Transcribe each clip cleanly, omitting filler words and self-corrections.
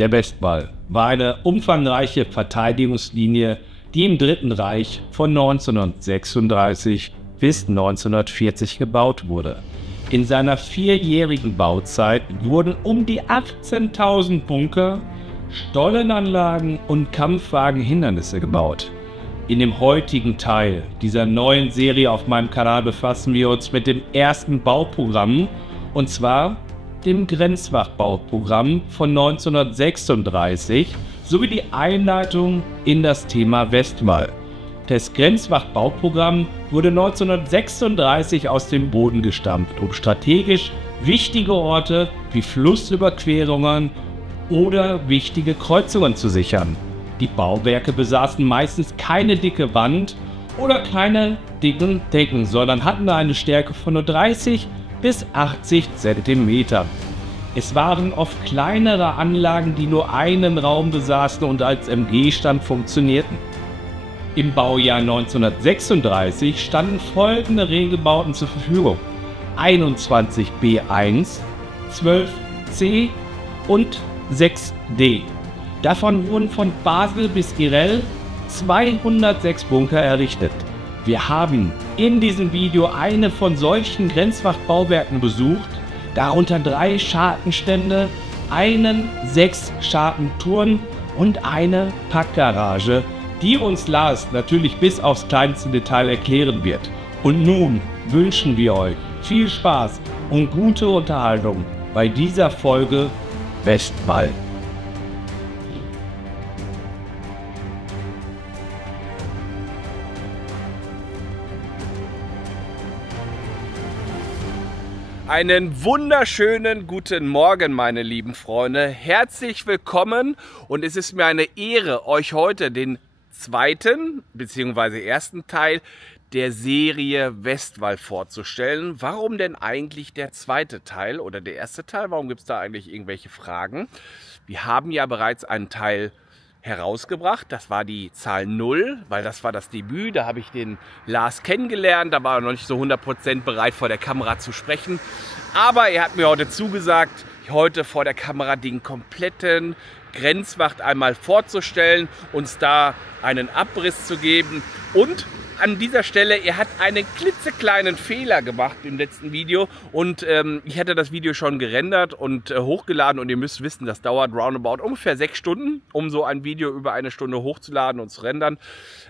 Der Westwall war eine umfangreiche Verteidigungslinie, die im Dritten Reich von 1936 bis 1940 gebaut wurde. In seiner 4-jährigen Bauzeit wurden um die 18.000 Bunker, Stollenanlagen und Kampfwagenhindernisse gebaut. In dem heutigen Teil dieser neuen Serie auf meinem Kanal befassen wir uns mit dem ersten Bauprogramm, und zwar dem Grenzwachtbauprogramm von 1936 sowie die Einleitung in das Thema Westwall. Das Grenzwachtbauprogramm wurde 1936 aus dem Boden gestampft, um strategisch wichtige Orte wie Flussüberquerungen oder wichtige Kreuzungen zu sichern. Die Bauwerke besaßen meistens keine dicke Wand oder keine dicken Decken, sondern hatten eine Stärke von nur 30 bis 80 cm. Es waren oft kleinere Anlagen, die nur einen Raum besaßen und als MG-Stand funktionierten. Im Baujahr 1936 standen folgende Regelbauten zur Verfügung: 21B1, 12C und 6D. Davon wurden von Basel bis Girel 206 Bunker errichtet. Wir haben in diesem Video eine von solchen Grenzwachtbauwerken besucht, darunter 3 Schartenstände, einen 6-Schartenturm und eine Packgarage, die uns Lars natürlich bis aufs kleinste Detail erklären wird. Und nun wünschen wir euch viel Spaß und gute Unterhaltung bei dieser Folge Westwall. Einen wunderschönen guten Morgen, meine lieben Freunde. Herzlich willkommen, und es ist mir eine Ehre, euch heute den zweiten bzw. ersten Teil der Serie Westwall vorzustellen. Warum denn eigentlich der zweite Teil oder der erste Teil? Warum gibt es da eigentlich irgendwelche Fragen? Wir haben ja bereits einen Teil herausgebracht, das war die Zahl 0, weil das war das Debüt, da habe ich den Lars kennengelernt, da war er noch nicht so 100% bereit vor der Kamera zu sprechen, aber er hat mir heute zugesagt, heute vor der Kamera den kompletten Grenzwacht einmal vorzustellen, uns da einen Abriss zu geben. Und an dieser Stelle, er hat einen klitzekleinen Fehler gemacht im letzten Video, und ich hatte das Video schon gerendert und hochgeladen, und ihr müsst wissen, das dauert roundabout ungefähr 6 Stunden, um so ein Video über 1 Stunde hochzuladen und zu rendern.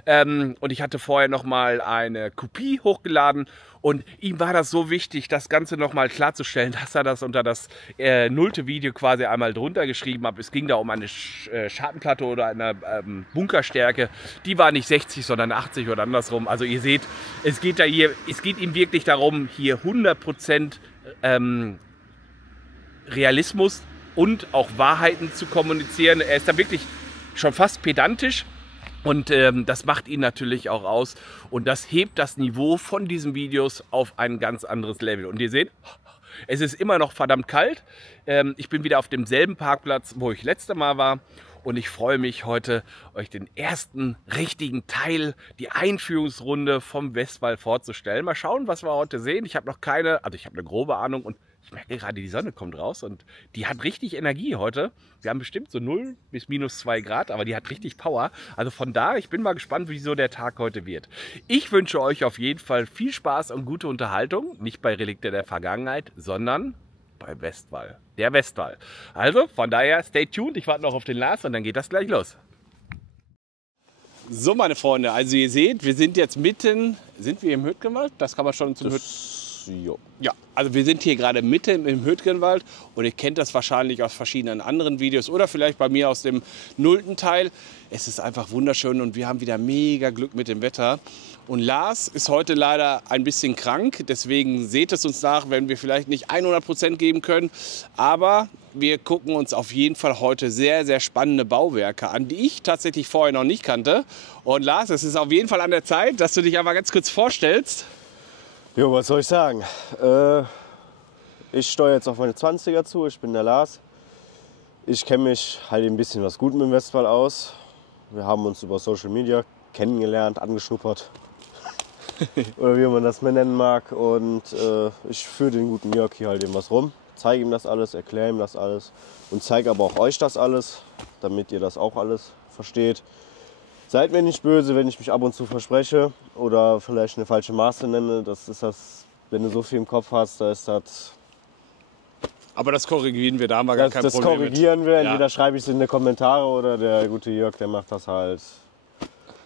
Und ich hatte vorher nochmal eine Kopie hochgeladen, und ihm war das so wichtig, das Ganze nochmal klarzustellen, dass er das unter das 0. Video quasi einmal drunter geschrieben hat. Es ging da um eine Schartenplatte oder eine Bunkerstärke. Die war nicht 60, sondern 80 oder andersrum. Also ihr seht, es geht ihm wirklich darum, hier 100% Realismus und auch Wahrheiten zu kommunizieren. Er ist da wirklich schon fast pedantisch. Und das macht ihn natürlich auch aus, und das hebt das Niveau von diesen Videos auf ein ganz anderes Level. Und ihr seht, es ist immer noch verdammt kalt. Ich bin wieder auf demselben Parkplatz, wo ich letztes Mal war, und ich freue mich heute, euch den ersten richtigen Teil, die Einführungsrunde vom Westwall vorzustellen. Mal schauen, was wir heute sehen. Ich habe noch keine, also ich habe eine grobe Ahnung, und ich merke gerade, die Sonne kommt raus und die hat richtig Energie heute. Wir haben bestimmt so 0 bis -2 Grad, aber die hat richtig Power. Also von da, ich bin mal gespannt, wie so der Tag heute wird. Ich wünsche euch auf jeden Fall viel Spaß und gute Unterhaltung. Nicht bei Relikte der Vergangenheit, sondern bei Westwall. Der Westwall. Also von daher, stay tuned. Ich warte noch auf den Lars, und dann geht das gleich los. So, meine Freunde, also ihr seht, wir sind jetzt mitten, sind wir im Hüttgenwald? Das kann man schon zum Ja, also wir sind hier gerade mitten im Hüttgenwald, und ihr kennt das wahrscheinlich aus verschiedenen anderen Videos oder vielleicht bei mir aus dem 0. Teil. Es ist einfach wunderschön, und wir haben wieder mega Glück mit dem Wetter. Und Lars ist heute leider ein bisschen krank, deswegen seht es uns nach, wenn wir vielleicht nicht 100% geben können. Aber wir gucken uns auf jeden Fall heute sehr, sehr spannende Bauwerke an, die ich tatsächlich vorher noch nicht kannte. Und Lars, es ist auf jeden Fall an der Zeit, dass du dich einmal ganz kurz vorstellst. Jo, was soll ich sagen? Ich steuere jetzt auf meine 20er zu, ich bin der Lars. Ich kenne mich halt ein bisschen was gut mit dem Westwall aus. Wir haben uns über Social Media kennengelernt, angeschnuppert. Oder wie man das nennen mag. Und ich führe den guten Jörg hier halt eben was rum. zeige ihm das alles, erkläre ihm das alles und zeige aber auch euch das alles, damit ihr das auch alles versteht. Seid mir nicht böse, wenn ich mich ab und zu verspreche oder vielleicht eine falsche Maße nenne. Das ist das, wenn du so viel im Kopf hast, da ist das. Aber das korrigieren wir, da haben wir gar kein Das Problem korrigieren wir, Ja. entweder schreibe ich es in die Kommentare oder der gute Jörg, der macht das halt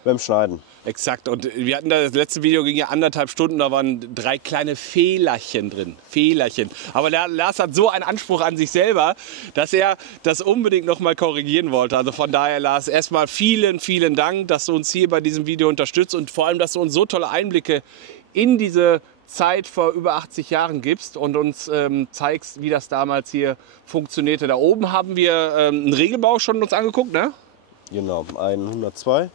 beim Schneiden. Exakt. Und wir hatten das letzte Video ging ja 1,5 Stunden, da waren 3 kleine Fehlerchen drin. Fehlerchen. Aber der Lars hat so einen Anspruch an sich selber, dass er das unbedingt noch mal korrigieren wollte. Also von daher, Lars, erstmal vielen, vielen Dank, dass du uns hier bei diesem Video unterstützt und vor allem, dass du uns so tolle Einblicke in diese Zeit vor über 80 Jahren gibst und uns zeigst, wie das damals hier funktionierte. Da oben haben wir einen Regelbau schon uns angeguckt, ne? Genau, ein 102.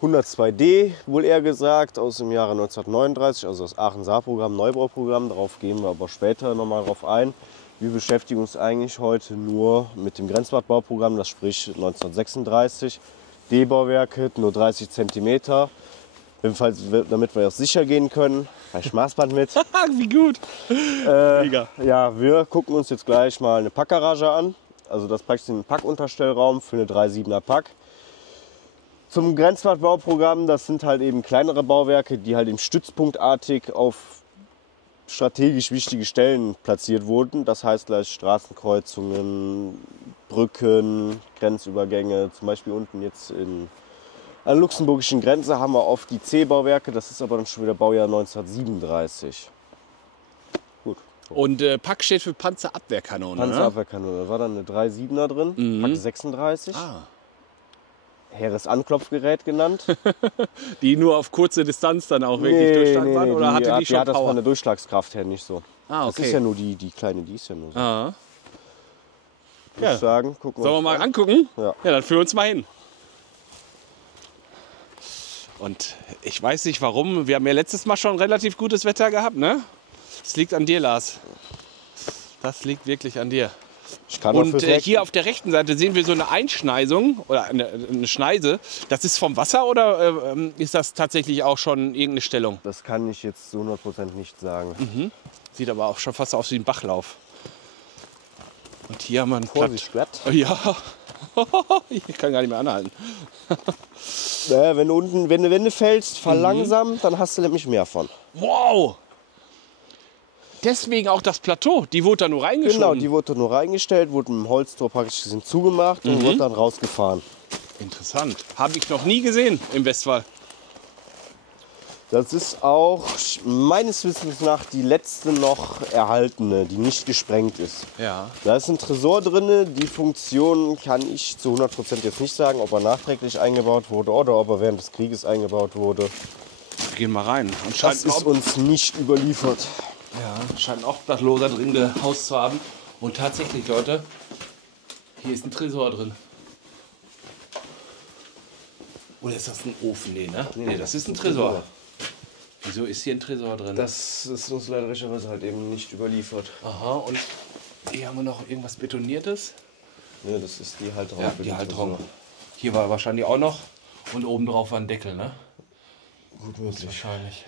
102D, wohl eher gesagt, aus dem Jahre 1939, also das Aachen-Saar-Programm, Neubauprogramm. Darauf gehen wir aber später nochmal drauf ein. Wir beschäftigen uns eigentlich heute nur mit dem Grenzwertbauprogramm, das sprich 1936. D-Bauwerke, nur 30 cm. Damit wir auch sicher gehen können. Ein Maßband mit. Wie gut. Mega. Ja, wir gucken uns jetzt gleich mal eine Packgarage an. Also das praktisch ein Packunterstellraum für eine 3,7er Pack. Zum Grenzwertbauprogramm, das sind halt eben kleinere Bauwerke, die halt im stützpunktartig auf strategisch wichtige Stellen platziert wurden. Das heißt gleich Straßenkreuzungen, Brücken, Grenzübergänge. Zum Beispiel unten jetzt an der luxemburgischen Grenze haben wir oft die C-Bauwerke. Das ist aber dann schon wieder Baujahr 1937. Gut. Und Pack steht für Panzerabwehrkanone. Panzerabwehrkanone. Da war dann eine 3,7er drin, Pack 36. Heeresanklopfgerät genannt. Die nur auf kurze Distanz dann auch wirklich Durchschlag waren? Oder hatte die schon hat das Power? von der Durchschlagskraft her nicht so. Ah, Das okay. ist ja nur die kleine, die ist ja nur so. Ah. Würde ich sagen, gucken Sollen wir uns mal an. angucken? Ja. Ja, dann führ uns mal hin. Und ich weiß nicht warum, wir haben ja letztes Mal schon relativ gutes Wetter gehabt, ne? Das liegt an dir, Lars. Das liegt wirklich an dir. Ich kann Und dafür hier auf der rechten Seite sehen wir so eine Einschneisung oder eine Schneise. Das ist vom Wasser oder ist das tatsächlich auch schon irgendeine Stellung? Das kann ich jetzt zu 100% nicht sagen. Sieht aber auch schon fast aus wie ein Bachlauf. Und hier haben wir einen Vorsicht, glatt. Ja, ich kann gar nicht mehr anhalten. Wenn du fällst, fahr langsam, dann hast du nämlich mehr von. Wow! Deswegen auch das Plateau, die wurde da nur reingeschoben. Genau, die wurde nur reingestellt, wurde mit dem Holztor praktisch zugemacht und wurde dann rausgefahren. Interessant. Habe ich noch nie gesehen im Westwall. Das ist auch meines Wissens nach die letzte noch erhaltene, die nicht gesprengt ist. Ja. Da ist ein Tresor drin. Die Funktion kann ich zu 100% jetzt nicht sagen, ob er nachträglich eingebaut wurde oder ob er während des Krieges eingebaut wurde. Wir gehen mal rein. Und Das ist uns nicht überliefert. ja, scheint auch Blattloser drin gehaust zu haben. Und tatsächlich, Leute, hier ist ein Tresor drin. Oder ist das ein Ofen? Nee, ne? Nee, das ist ein Tresor. Wieso ist hier ein Tresor drin? Das ist uns leider halt eben nicht überliefert. Aha, und hier haben wir noch irgendwas Betoniertes. Ne, das ist die Halterung. Ja, für die den Halterung. Tresor. Hier war wahrscheinlich auch noch. Und oben drauf war ein Deckel, ne? Gut möglich. Wahrscheinlich.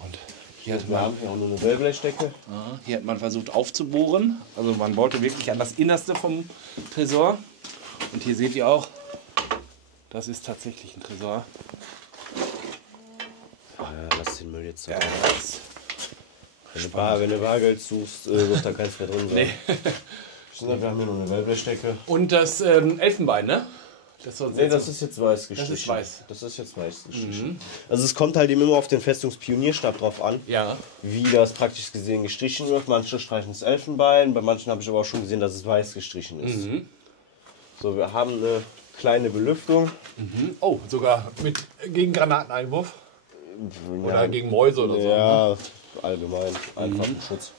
Und hier hat Wir man, haben hier auch nur eine Wellblechdecke. hier hat man versucht aufzubohren. Also man wollte wirklich an das Innerste vom Tresor. Und hier seht ihr auch, das ist tatsächlich ein Tresor. Lass den Müll jetzt Ja, sein. das Wenn du Bargeld suchst, wird da keins mehr drin sein. Nee. Wir haben hier noch eine Wellblechdecke. Und das Elfenbein, ne? Nee, das ist jetzt weiß gestrichen. Das ist weiß. Das ist jetzt weiß gestrichen. Also es kommt halt eben immer auf den Festungspionierstab drauf an, Ja. wie das praktisch gesehen gestrichen wird. Manche streichen das Elfenbein, bei manchen habe ich aber auch schon gesehen, dass es weiß gestrichen ist. So, wir haben eine kleine Belüftung. Oh, sogar gegen Granateneinwurf. Oder Ja, gegen Mäuse oder so. ja, allgemein. Einfach ein Schutz.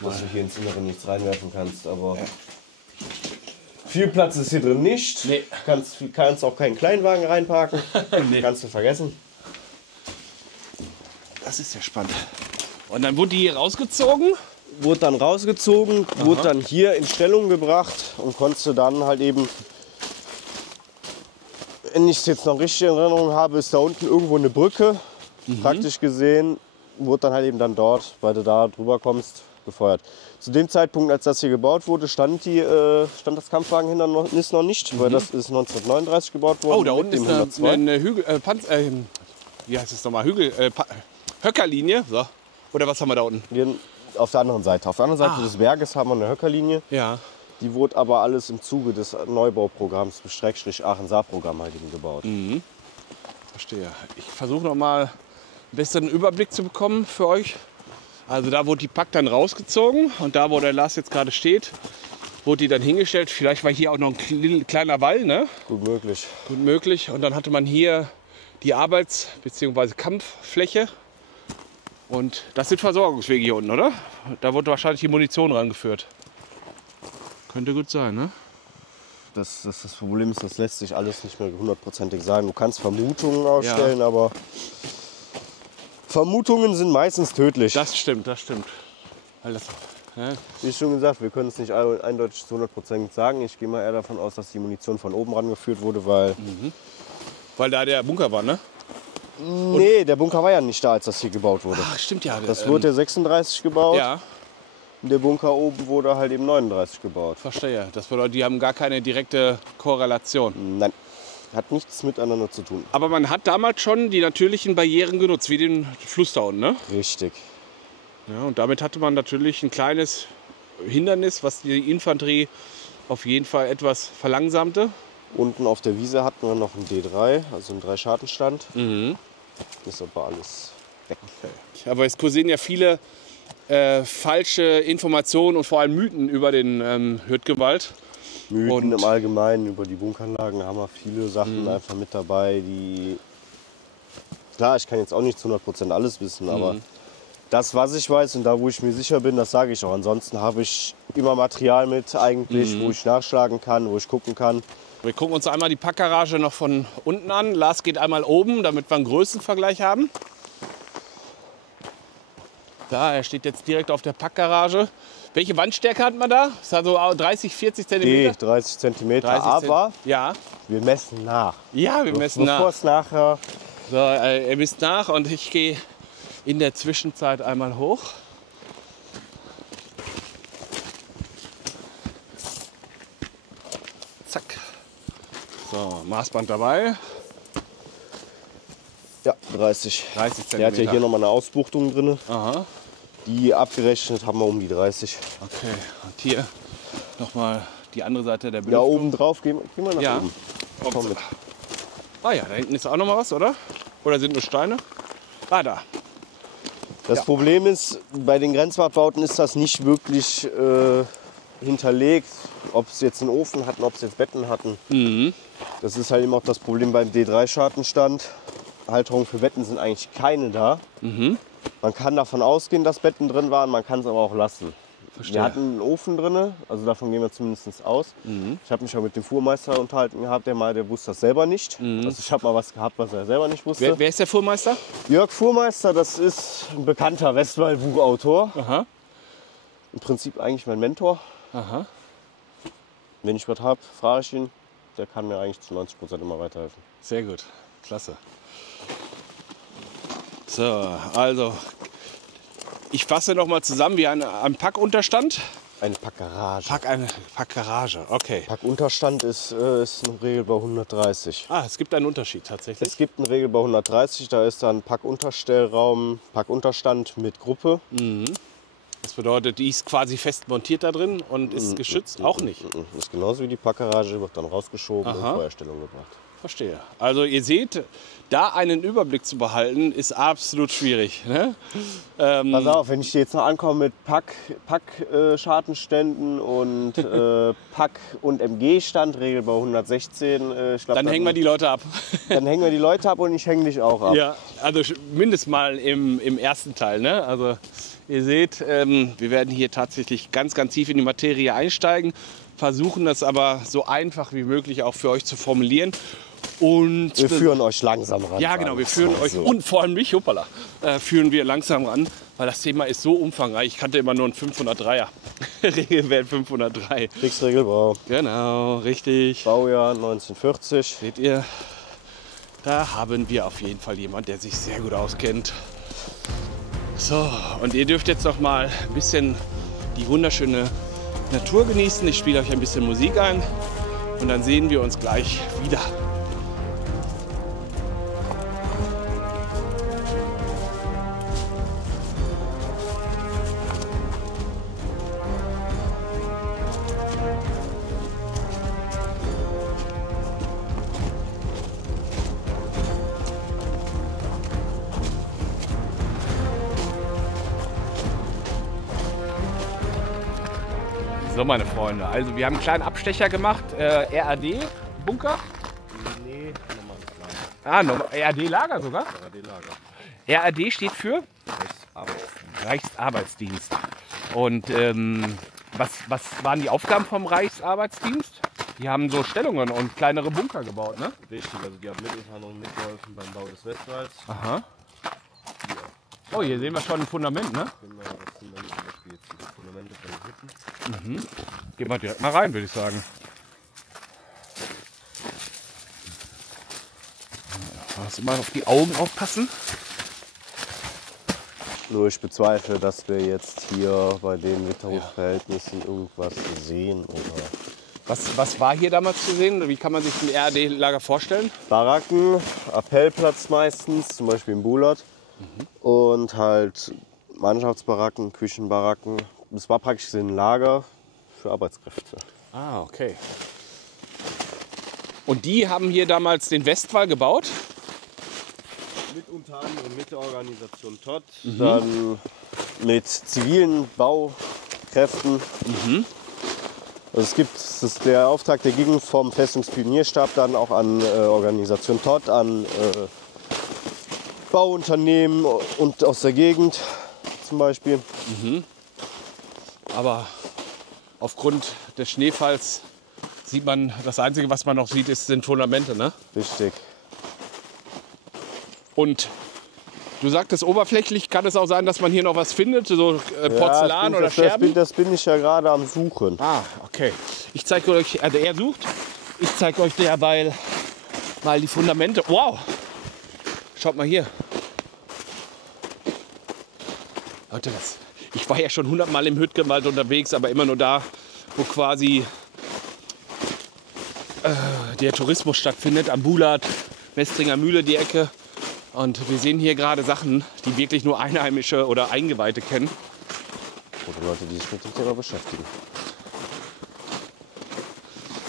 Dass du hier ins Innere nichts reinwerfen kannst, aber viel Platz ist hier drin nicht. Nee. Kannst auch keinen Kleinwagen reinparken. Nee. Kannst du vergessen. Das ist ja spannend. Und dann wurde die hier rausgezogen. Wurde dann rausgezogen, wurde dann hier in Stellung gebracht und konntest du dann halt eben, wenn ich es jetzt noch richtig in Erinnerung habe, ist da unten irgendwo eine Brücke. Praktisch gesehen wurde dann halt eben dann dort, weil du da drüber kommst, befeuert. Zu dem Zeitpunkt, als das hier gebaut wurde, stand das Kampfwagenhindernis noch nicht, weil das ist 1939 gebaut worden. Oh, da unten ist eine Hügel, wie heißt es nochmal? Höckerlinie. So. Oder was haben wir da unten? Auf der anderen Seite. Auf der anderen Seite des Berges haben wir eine Höckerlinie. Ja. Die wurde aber alles im Zuge des Neubauprogramms, Aachen-Saar-Programm halt eben gebaut. Verstehe. Ich versuche noch mal einen besseren Überblick zu bekommen für euch. Also da wurde die Pack dann rausgezogen und da, wo der Lars jetzt gerade steht, wurde die dann hingestellt. Vielleicht war hier auch noch ein kleiner Wall, ne? Gut möglich. Gut möglich. Und dann hatte man hier die Arbeits- bzw. Kampffläche. Und das sind Versorgungswege hier unten, oder? Da wurde wahrscheinlich die Munition rangeführt. Könnte gut sein, ne? Das Problem ist, das lässt sich alles nicht mehr hundertprozentig sagen. Du kannst Vermutungen ausstellen, aber Vermutungen sind meistens tödlich. Das stimmt, das stimmt. Wie schon gesagt, wir können es nicht eindeutig zu 100% sagen. Ich gehe mal eher davon aus, dass die Munition von oben rangeführt wurde, weil... Weil da der Bunker war, ne? Nee, der Bunker war ja nicht da, als das hier gebaut wurde. Ach, stimmt ja. Das wurde ja 36 gebaut. Ja. Und der Bunker oben wurde halt eben 39 gebaut. Verstehe. Das bedeutet, die haben gar keine direkte Korrelation. Nein, hat nichts miteinander zu tun. Aber man hat damals schon die natürlichen Barrieren genutzt, wie den Fluss da unten, ne? Richtig. Ja, und damit hatte man natürlich ein kleines Hindernis, was die Infanterie auf jeden Fall etwas verlangsamte. Unten auf der Wiese hatten wir noch einen D3, also einen 3-Schartenstand. Ist aber alles weg. Aber es kursieren ja viele falsche Informationen und vor allem Mythen über den Hürtgewald. Mythen im Allgemeinen über die Bunkeranlagen haben wir viele Sachen einfach mit dabei, die... Klar, ich kann jetzt auch nicht zu 100% alles wissen, aber das, was ich weiß und da, wo ich mir sicher bin, das sage ich auch. Ansonsten habe ich immer Material mit eigentlich, wo ich nachschlagen kann, wo ich gucken kann. Wir gucken uns einmal die Packgarage noch von unten an. Lars geht einmal oben, damit wir einen Größenvergleich haben. Da, er steht jetzt direkt auf der Packgarage. Welche Wandstärke hat man da? Das ist also 30, 40 cm? Nee, 30 cm, aber ja. wir messen nach. Ja, wir messen nach. Bevor es nachher... So, er misst nach und ich gehe in der Zwischenzeit einmal hoch. Zack. So, Maßband dabei. Ja, 30. 30 cm. Der hat ja hier nochmal eine Ausbuchtung drin. Aha. Die abgerechnet haben wir um die 30. Okay, und hier nochmal die andere Seite der Da Belüftung. oben drauf, gehen wir nach Ja. oben. Komm mit. Ah ja, da hinten ist auch noch mal was, oder? Oder sind nur Steine? Ah, da. Das Problem ist, bei den Grenzwertbauten ist das nicht wirklich hinterlegt, ob es jetzt einen Ofen hatten, ob es jetzt Betten hatten. Das ist halt eben auch das Problem beim D3-Schartenstand. Halterungen für Betten sind eigentlich keine da. Man kann davon ausgehen, dass Betten drin waren, man kann es aber auch lassen. Verstehe. Wir hatten einen Ofen drin, also davon gehen wir zumindest aus. Ich habe mich auch mit dem Fuhrmeister unterhalten gehabt, der wusste das selber nicht. Also ich habe mal was gehabt, was er selber nicht wusste. Wer ist der Fuhrmeister? Jörg Fuhrmeister, das ist ein bekannter Westwaldbuchautor. Aha. Im Prinzip eigentlich mein Mentor. Aha. Wenn ich was habe, frage ich ihn. Der kann mir eigentlich zu 90% immer weiterhelfen. Sehr gut. Klasse. So, also ich fasse noch mal zusammen wie ein Packunterstand. Eine Packgarage. Eine Packgarage, okay. Packunterstand ist ein Regelbau 130. Ah, es gibt einen Unterschied tatsächlich. Es gibt einen Regelbau 130, da ist dann Packunterstellraum, Packunterstand mit Gruppe. Das bedeutet, die ist quasi fest montiert da drin und ist geschützt? Auch nicht. Ist genauso wie die Packgarage, wird dann rausgeschoben Aha. und Feuerstellung gebracht. Verstehe. Also ihr seht, da einen Überblick zu behalten, ist absolut schwierig. Ne? Pass auf, wenn ich dir jetzt noch ankomme mit Pack-Schartenständen und Pack- und MG-Stand, Regelbau 116, ich glaub, Dann hängen wir die Leute ab. Dann hängen wir die Leute ab und ich hänge dich auch ab. Ja, also mindestens mal im ersten Teil. Ne? Also ihr seht, wir werden hier tatsächlich ganz, ganz tief in die Materie einsteigen, versuchen das aber so einfach wie möglich auch für euch zu formulieren. Und Wir führen euch langsam ran. ja, genau, wir führen euch und vor allem mich, hoppala, führen wir langsam ran, weil das Thema ist so umfangreich. Ich kannte immer nur einen 503er. Regelwert 503. Kriegsregelbau. Genau, richtig. Baujahr 1940. Seht ihr, da haben wir auf jeden Fall jemanden, der sich sehr gut auskennt. So, und ihr dürft jetzt noch mal ein bisschen die wunderschöne Natur genießen. Ich spiele euch ein bisschen Musik ein und dann sehen wir uns gleich wieder. So, meine Freunde, also wir haben einen kleinen Abstecher gemacht, RAD-Bunker. Nee, normales Lager. RAD-Lager sogar? RAD-Lager. RAD steht für Reichsarbeitsdienst. Und was waren die Aufgaben vom Reichsarbeitsdienst? Die haben so Stellungen und kleinere Bunker gebaut, ne? Richtig, also die haben mitgeholfen beim Bau des Westwalls. Aha. Oh, hier sehen wir schon ein Fundament, ne? Genau, das sind dann zum Beispiel jetzt die Fundamente von den Hütten. Gehen wir direkt mal rein, würde ich sagen. Muss immer auf die Augen aufpassen. Nur ich bezweifle, dass wir jetzt hier bei den Witterungsverhältnissen irgendwas sehen. Oder Was war hier damals zu sehen? Wie kann man sich ein RAD-Lager vorstellen? Baracken, Appellplatz meistens, zum Beispiel im Bulat. Und halt Mannschaftsbaracken, Küchenbaracken. Das war praktisch ein Lager für Arbeitskräfte. Ah, okay. Und die haben hier damals den Westwall gebaut? Mit unter anderem mit der Organisation TOT, dann mit zivilen Baukräften. Also das ist der Auftrag, der ging vom Festungspionierstab dann auch an Organisation TOT, an Bauunternehmen und aus der Gegend zum Beispiel. Aber aufgrund des Schneefalls sieht man, das Einzige, was man noch sieht, sind Fundamente, ne? Richtig. Und du sagtest oberflächlich, kann es auch sein, dass man hier noch was findet, so Porzellan oder Scherben? Das bin ich ja gerade am Suchen. Ah, okay. Ich zeige euch, also er sucht, ich zeige euch derweil mal die Fundamente. Wow! Schaut mal hier. Leute, ich war ja schon 100-mal im Hüttgenwald unterwegs, aber immer nur da, wo quasi der Tourismus stattfindet, am Bulat, Mestringer Mühle, die Ecke. Und wir sehen hier gerade Sachen, die wirklich nur Einheimische oder Eingeweihte kennen. Oder Leute, die sich mit dem Thema beschäftigen.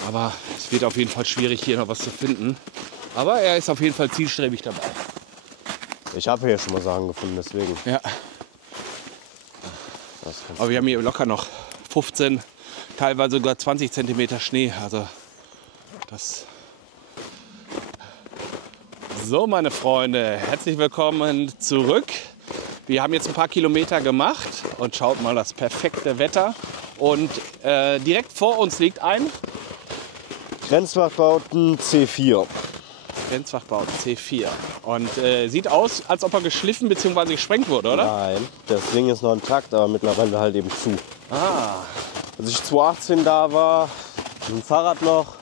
Aber es wird auf jeden Fall schwierig, hier noch was zu finden. Aber er ist auf jeden Fall zielstrebig dabei. Ich habe hier schon mal Sachen gefunden, deswegen. Ja. Aber wir haben hier locker noch 15, teilweise sogar 20 cm Schnee. Also das. So, meine Freunde, herzlich willkommen zurück. Wir haben jetzt ein paar Kilometer gemacht und schaut mal das perfekte Wetter. Und direkt vor uns liegt ein Grenzwachtbauten C4. Grenzwachtbauten C4. Und sieht aus, als ob er geschliffen bzw. gesprengt wurde, oder? Nein, das Ding ist noch intakt, aber mittlerweile halt eben zu. Ah. Als ich 2018 da war, mit dem Fahrrad noch,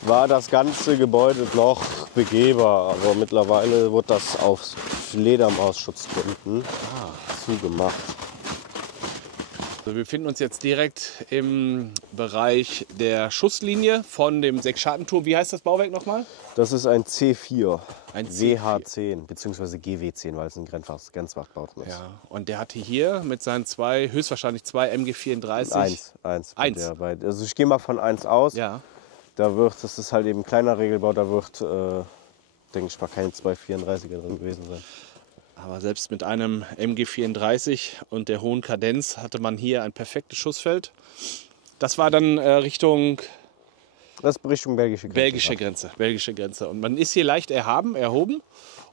war das ganze Gebäude noch begehbar. Aber mittlerweile wurde das aus Fledermausschutzgründen zugemacht. Also wir befinden uns jetzt direkt im Bereich der Schusslinie von dem Sechsschartenturm. Wie heißt das Bauwerk nochmal? Das ist ein C4, Ein C4. WH10 bzw. GW10, weil es ein Grenzwachtbauten ist. Ja, und der hatte hier mit seinen höchstwahrscheinlich zwei MG34. Eins. Eins. Also ich gehe mal von 1 aus. Ja. Das ist halt eben ein kleiner Regelbau, da wird, denke ich mal, keine 234er drin gewesen sein. Aber selbst mit einem MG34 und der hohen Kadenz hatte man hier ein perfektes Schussfeld. Das war dann Richtung Das ist Richtung belgische Grenze. Belgische Grenze. Und man ist hier leicht erhoben.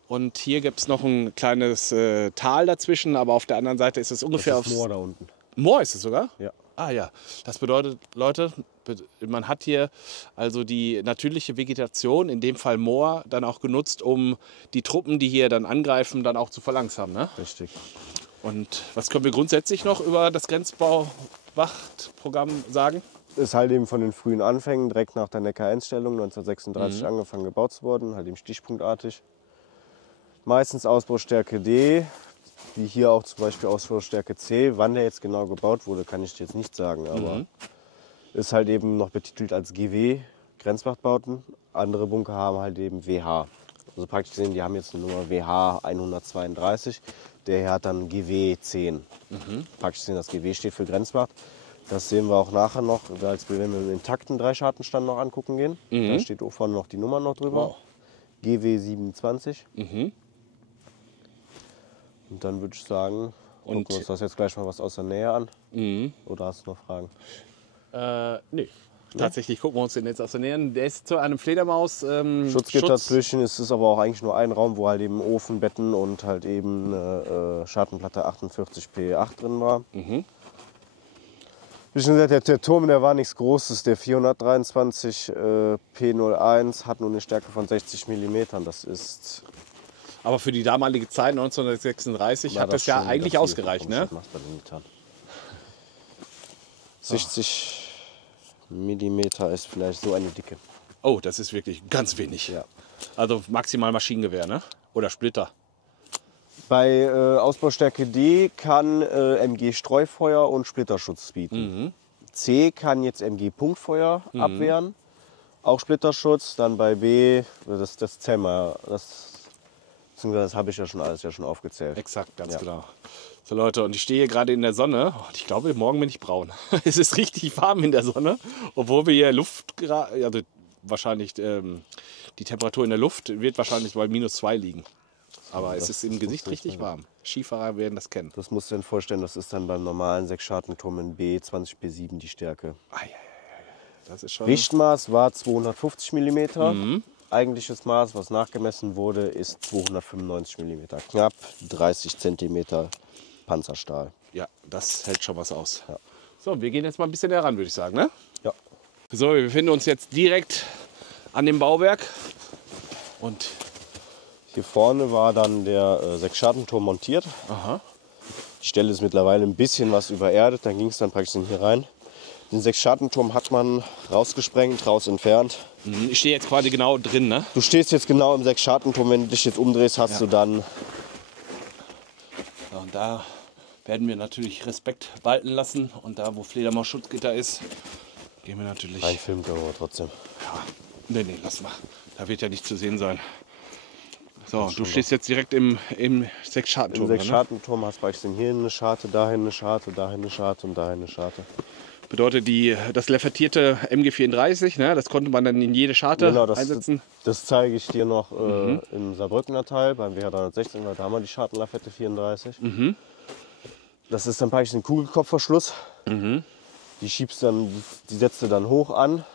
Und hier gibt es noch ein kleines Tal dazwischen, aber auf der anderen Seite ist es ungefähr Das ist Moor da unten. Moor ist es sogar? Ja. Ah ja, das bedeutet, Leute, man hat hier also die natürliche Vegetation, in dem Fall Moor, dann auch genutzt, um die Truppen, die hier dann angreifen, dann auch zu verlangsamen. Ne? Richtig. Und was können wir grundsätzlich noch über das Grenzbauwachtprogramm sagen? Ist halt eben von den frühen Anfängen, direkt nach der Neckar-Einstellung 1936 angefangen gebaut worden, halt eben stichpunktartig. Meistens Ausbaustärke D. wie hier auch zum Beispiel Ausbaustärke C. Wann der jetzt genau gebaut wurde, kann ich dir jetzt nicht sagen. Aber ist halt eben noch betitelt als GW, Grenzwachtbauten. Andere Bunker haben halt eben WH. Also praktisch gesehen, die haben jetzt eine Nummer WH 132. Der hier hat dann GW 10. Praktisch gesehen, das GW steht für Grenzwacht. Das sehen wir auch nachher noch, wenn wir den intakten Dreischartenstand noch angucken gehen. Da steht auch vorne noch die Nummer noch drüber. Wow. GW 27. Und dann würde ich sagen, gucken wir uns das jetzt gleich mal was aus der Nähe an. Oder hast du noch Fragen? Nee. Tatsächlich gucken wir uns den jetzt aus der Nähe an. Der ist zu einem Fledermaus. Schutzgitter zwischen, es ist aber auch eigentlich nur ein Raum, wo halt eben Ofen, Betten und halt eben eine Schattenplatte 48p8 drin war. Wie schon gesagt, der Turm, der war nichts Großes. Der 423 P01 hat nur eine Stärke von 60 mm. Das ist... Aber für die damalige Zeit, 1936, hat das ja schon eigentlich viel. ausgereicht, ne? 60 mm ist vielleicht so eine Dicke. Oh, das ist wirklich ganz wenig. Ja. Also maximal Maschinengewehr, ne? Oder Splitter. Bei Ausbaustärke D kann MG Streufeuer und Splitterschutz bieten. C kann jetzt MG Punktfeuer abwehren, auch Splitterschutz. Dann bei B, das zählen wir, das habe ich ja schon alles aufgezählt. Exakt, ganz Ja. genau. So Leute, und ich stehe hier gerade in der Sonne und ich glaube, morgen bin ich braun. Es ist richtig warm in der Sonne, obwohl wir hier also wahrscheinlich die Temperatur in der Luft wird wahrscheinlich bei -2 liegen. Aber es ist im Gesicht richtig warm. Skifahrer werden das kennen. Das musst du dir vorstellen, das ist dann beim normalen Sechsschartenturm in B 20p7 die Stärke. Das ist schon... Richtmaß war 250 mm. Eigentliches Maß, was nachgemessen wurde, ist 295 mm. Knapp 30 cm Panzerstahl. Ja, das hält schon was aus. Ja. So, wir gehen jetzt mal ein bisschen näher ran, würde ich sagen, ne? Ja. So, wir befinden uns jetzt direkt an dem Bauwerk. Und Hier vorne war dann der Sechsschartenturm montiert. Die Stelle ist mittlerweile ein bisschen was übererdet, dann ging es dann praktisch hier rein. Den Sechsschartenturm hat man rausgesprengt, raus entfernt. ich stehe jetzt quasi genau drin, ne? Du stehst jetzt genau im Sechsschartenturm, wenn du dich jetzt umdrehst, hast du dann... Ja, und da werden wir natürlich Respekt walten lassen. Und da, wo Fledermaus-Schutzgitter ist, gehen wir natürlich... Ein Film können wir trotzdem. Ja. Nee, lass mal. Da wird ja nichts zu sehen sein. So, du stehst jetzt direkt im Sechsschartenturm. Im Sechsschartenturm hast du praktisch hier eine Scharte, dahin eine Scharte, dahin eine Scharte und dahin eine Scharte. Bedeutet das leffertierte MG34, ne, das konnte man dann in jede Scharte einsetzen. Das zeige ich dir noch im Saarbrückener Teil, beim WH316, da haben wir die Schartenlafette 34. Das ist dann praktisch ein Kugelkopfverschluss. Die schiebst dann, die setzt du dann hoch an.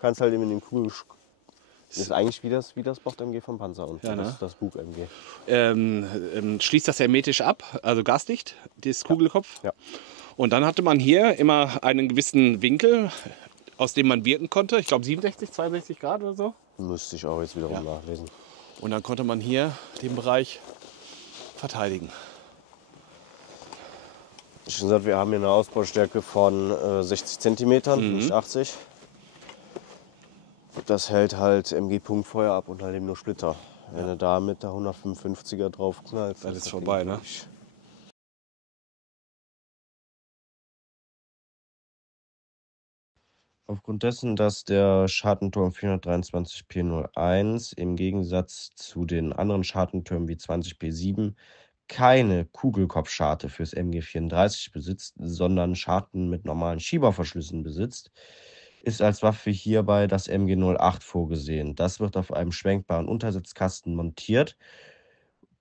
Kannst halt eben in den das ist eigentlich wie das Bord-MG vom Panzer und Ja, ne? das ist das Bug-MG. Schließt das hermetisch ab, also gasdicht, dieses Kugelkopf. Ja. Und dann hatte man hier immer einen gewissen Winkel, aus dem man wirken konnte. Ich glaube 67, 62 Grad oder so. Müsste ich auch jetzt wiederum nachlesen. Und dann konnte man hier den Bereich verteidigen. Ich habe gesagt, wir haben hier eine Ausbaustärke von 60 cm, nicht 80. Das hält halt MG-Punktfeuer ab und halt eben nur Splitter. Wenn du da mit der 155er drauf knallst, Dann ist vorbei, ne? Aufgrund dessen, dass der Schartenturm 423P01 im Gegensatz zu den anderen Schartentürmen wie 20P7 keine Kugelkopfscharte fürs MG34 besitzt, sondern Scharten mit normalen Schieberverschlüssen besitzt, ist als Waffe hierbei das MG08 vorgesehen. Das wird auf einem schwenkbaren Untersetzkasten montiert.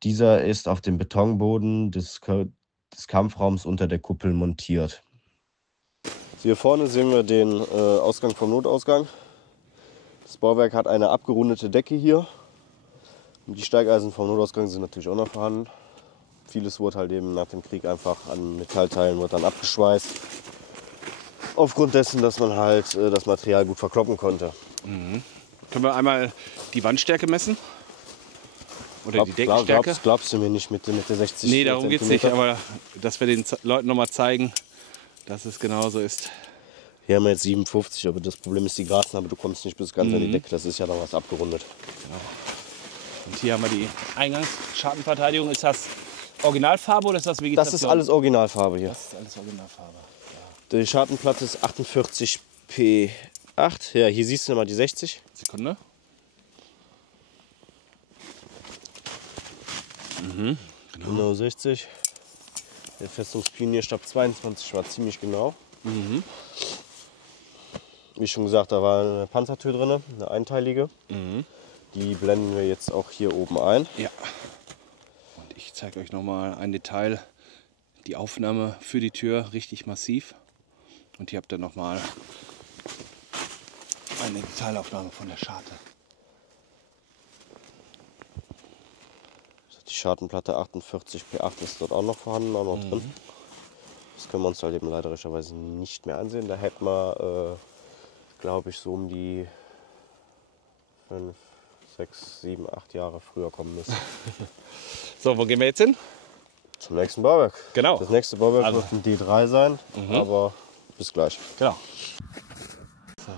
Dieser ist auf dem Betonboden des Kampfraums unter der Kuppel montiert. Hier vorne sehen wir den Ausgang vom Notausgang. Das Bauwerk hat eine abgerundete Decke hier. Und die Steigeisen vom Notausgang sind natürlich auch noch vorhanden. Vieles wurde halt eben nach dem Krieg einfach an Metallteilen wurde dann abgeschweißt. Aufgrund dessen, dass man halt das Material gut verkloppen konnte. Können wir einmal die Wandstärke messen? Oder die Deckenstärke? Glaubst du mir nicht mit der 60 Nee, darum geht es nicht, aber dass wir den Leuten noch mal zeigen, dass es genauso ist. Hier haben wir jetzt 57, aber das Problem ist die Grazen, aber du kommst nicht bis ganz an die Decke, das ist ja noch was abgerundet. Genau. Und hier haben wir die Eingangsschartenverteidigung, ist das Originalfarbe oder ist das Vegetation? Das ist alles Originalfarbe hier. Das ist alles Originalfarbe. Die Schartenplatte ist 48P8. Ja, hier siehst du mal die 60. Sekunde. Genau 60. Der Festungspionierstab 22 war ziemlich genau. Wie schon gesagt, da war eine Panzertür drin, eine einteilige. Die blenden wir jetzt auch hier oben ein. Ja. Und ich zeige euch noch mal ein Detail. Die Aufnahme für die Tür richtig massiv. Und hier habt ihr noch mal eine Detailaufnahme von der Scharte. Die Schartenplatte 48P8 ist dort auch noch vorhanden, auch noch drin. Das können wir uns halt eben leiderischerweise nicht mehr ansehen. Da hätten wir, glaube ich, so um die 5, 6, 7, 8 Jahre früher kommen müssen. So, wo gehen wir jetzt hin? Zum nächsten Bauwerk. Genau. Das nächste Bauwerk Also. wird ein D3 sein, aber bis gleich. Genau. So.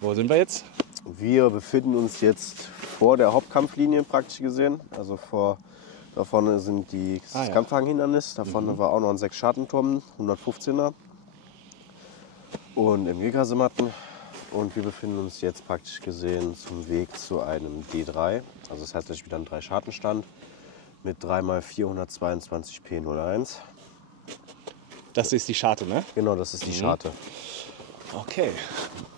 Wo sind wir jetzt? Wir befinden uns jetzt vor der Hauptkampflinie praktisch gesehen. Also da vorne sind das ja. Kampfwagenhindernis. Da vorne war auch noch ein 6 Schartenturm, 115er. Und MG-Kasematten. Und wir befinden uns jetzt praktisch gesehen zum Weg zu einem D3. Also das heißt, das ist wieder ein 3 Schartenstand mit 3x422 P01. Das ist die Scharte, ne? Genau, das ist die Scharte. Okay.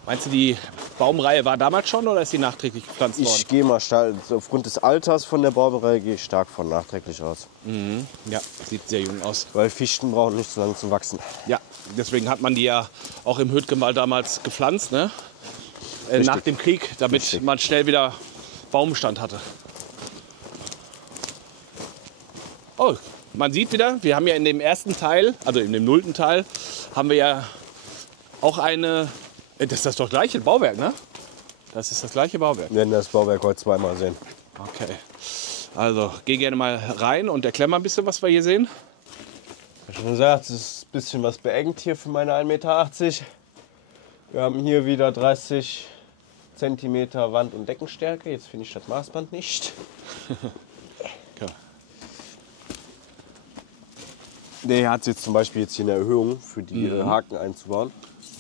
Meinst du, die Baumreihe war damals schon oder ist die nachträglich gepflanzt worden? Ich gehe mal stark, aufgrund des Alters von der Baumreihe gehe ich stark von nachträglich aus. Ja, sieht sehr jung aus. Weil Fichten brauchen nicht so lange zum Wachsen. Ja, deswegen hat man die ja auch im Hüttgenwald damals gepflanzt, ne? Nach dem Krieg, damit Richtig. man schnell wieder Baumbestand hatte. Oh, man sieht wieder, wir haben ja in dem ersten Teil, also in dem 0. Teil, haben wir ja auch eine, das ist das doch gleiche Bauwerk, ne? Das ist das gleiche Bauwerk. Wir werden das Bauwerk heute zweimal sehen. Okay, also geh gerne mal rein und erklär mal ein bisschen, was wir hier sehen. Wie schon gesagt, es ist ein bisschen was beengt hier für meine 1,80 Meter. Wir haben hier wieder 30 cm Wand- und Deckenstärke. Jetzt finde ich das Maßband nicht. Okay. Der hat jetzt zum Beispiel jetzt hier eine Erhöhung für die Haken einzubauen.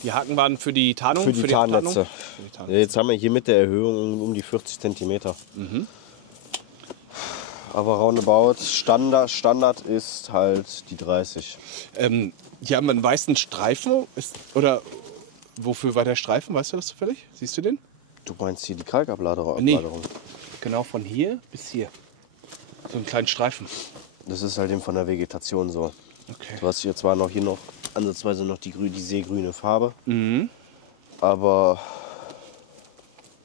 Die Haken waren für die Tarnung? Für die Tarnnetze. Abtarnung? Für die Ja, Tarnnetze. jetzt haben wir hier mit der Erhöhung um die 40 cm. Aber roundabout Standard ist halt die 30. Hier haben wir einen weißen Streifen. Oder wofür war der Streifen? Weißt du das zufällig? Siehst du den? Du meinst hier die Kalkablagerung? Nee. Genau von hier bis hier. So einen kleinen Streifen. Das ist halt eben von der Vegetation so. Okay. Du hast hier zwar noch hier noch ansatzweise noch die seegrüne Farbe, aber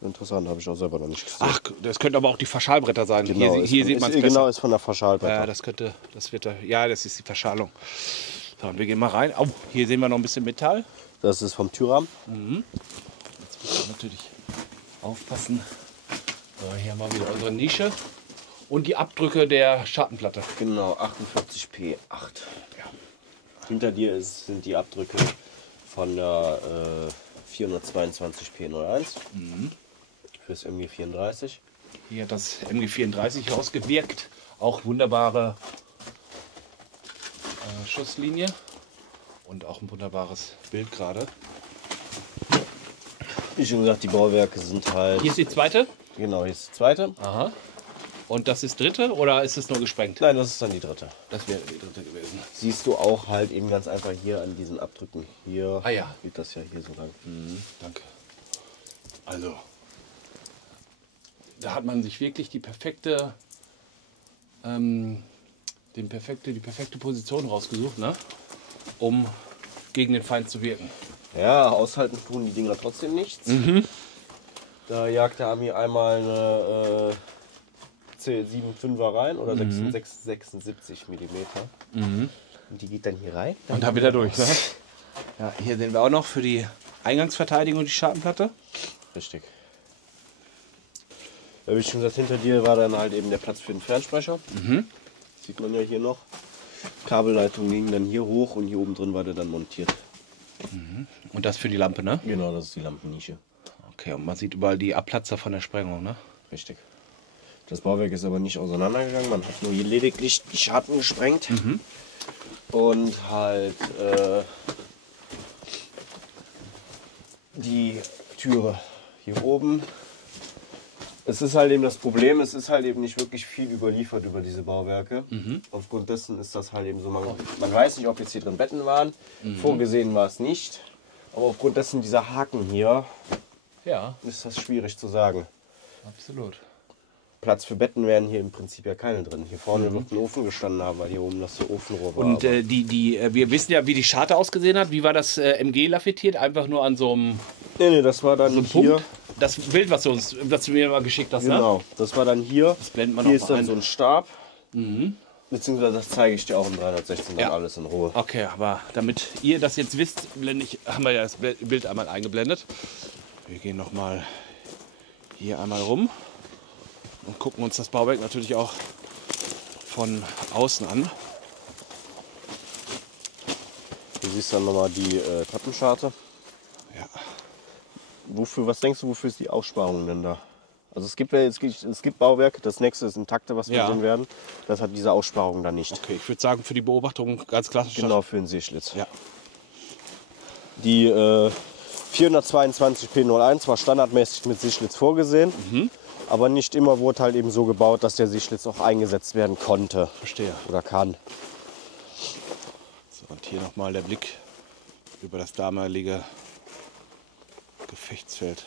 interessant, habe ich auch selber noch nicht gesehen. Ach, das könnten aber auch die Verschalbretter sein. genau, Hier sieht man es besser. Genau, ist von der Verschalbretter. Ja, das wird da. Ja, das ist die Verschalung. So, und wir gehen mal rein. Oh, hier sehen wir noch ein bisschen Metall. Das ist vom Türrahmen. Jetzt müssen wir natürlich aufpassen. So, hier haben wir wieder unsere Nische. Und die Abdrücke der Schattenplatte. Genau, 48P8. Ja. Hinter dir sind die Abdrücke von der 422P01 fürs MG34. Hier hat das MG34 rausgewirkt. Auch wunderbare Schusslinie. Und auch ein wunderbares Bild gerade. Wie schon gesagt, die Bauwerke sind halt... Hier ist die zweite. Genau, hier ist die zweite. Aha. Und das ist dritte oder ist es nur gesprengt? Nein, das ist dann die dritte. Das wäre die dritte gewesen. Siehst du auch halt eben ganz einfach hier an diesen Abdrücken. Hier Ah ja. geht das ja hier so lang. Danke. Also, da hat man sich wirklich die perfekte Position rausgesucht, ne? Um gegen den Feind zu wirken. Ja, aushalten tun die Dinger trotzdem nichts. Da jagt der Ami einmal eine C75er rein oder 76 mm. Und die geht dann hier rein. Und da wieder durch, ne? Ja, hier sehen wir auch noch für die Eingangsverteidigung die Schattenplatte. Richtig. Ja, wie schon gesagt, hinter dir war dann halt eben der Platz für den Fernsprecher. Sieht man ja hier noch. Kabelleitung ging dann hier hoch und hier oben drin war der dann montiert. Und das für die Lampe, ne? Genau, das ist die Lampennische. Okay, und man sieht überall die Abplatzer von der Sprengung, ne? Richtig. Das Bauwerk ist aber nicht auseinandergegangen, man hat nur lediglich die Schatten gesprengt. Und halt die Türe hier oben. Es ist halt eben das Problem, es ist halt eben nicht wirklich viel überliefert über diese Bauwerke. Aufgrund dessen ist das halt eben so, man weiß nicht, ob jetzt hier drin Betten waren, vorgesehen war es nicht. Aber aufgrund dessen dieser Haken hier, ist das schwierig zu sagen. Absolut. Platz für Betten wären hier im Prinzip ja keine drin. Hier vorne wird ein Ofen gestanden haben, weil hier oben das so Ofenrohr war. Und wir wissen ja, wie die Scharte ausgesehen hat. Wie war das MG lafettiert? Einfach nur an so einem Nee, das war dann hier. Punkt? Das Bild, was du mir mal geschickt hast, Genau, das war dann hier. Das blenden wir hier noch ist mal dann ein. so ein Stab. Beziehungsweise das zeige ich dir auch im 316 dann alles in Ruhe. Okay, aber damit ihr das jetzt wisst, haben wir ja das Bild einmal eingeblendet. Wir gehen noch mal hier einmal rum und gucken uns das Bauwerk natürlich auch von außen an. Du siehst dann nochmal die Treppenscharte. Ja. Was denkst du, wofür ist die Aussparung denn da? Also es gibt Bauwerke, das nächste ist Intakte, was wir sehen werden. Das hat diese Aussparung dann nicht. Okay, ich würde sagen, für die Beobachtung ganz klassisch. Genau, für den Seeschlitz. Ja. Die 422 P01 war standardmäßig mit Seeschlitz vorgesehen. Aber nicht immer wurde halt eben so gebaut, dass der Seeschlitz auch eingesetzt werden konnte. Verstehe. Oder kann. So, und hier nochmal der Blick über das damalige Gefechtsfeld.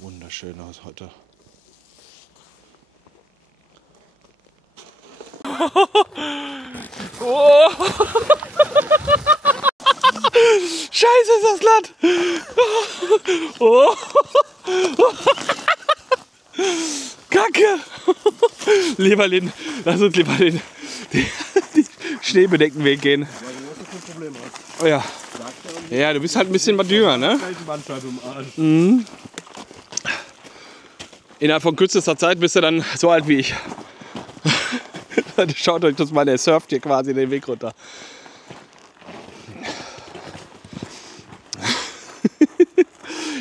Wunderschön aus heute. Oh. Scheiße, ist das glatt! Oh. Kacke! Lass uns lieber den schneebedeckten Weg gehen. Oh ja. Ja, du bist halt ein bisschen was jünger, ne? Innerhalb von kürzester Zeit bist du dann so alt wie ich. Schaut euch das mal, der surft hier quasi den Weg runter.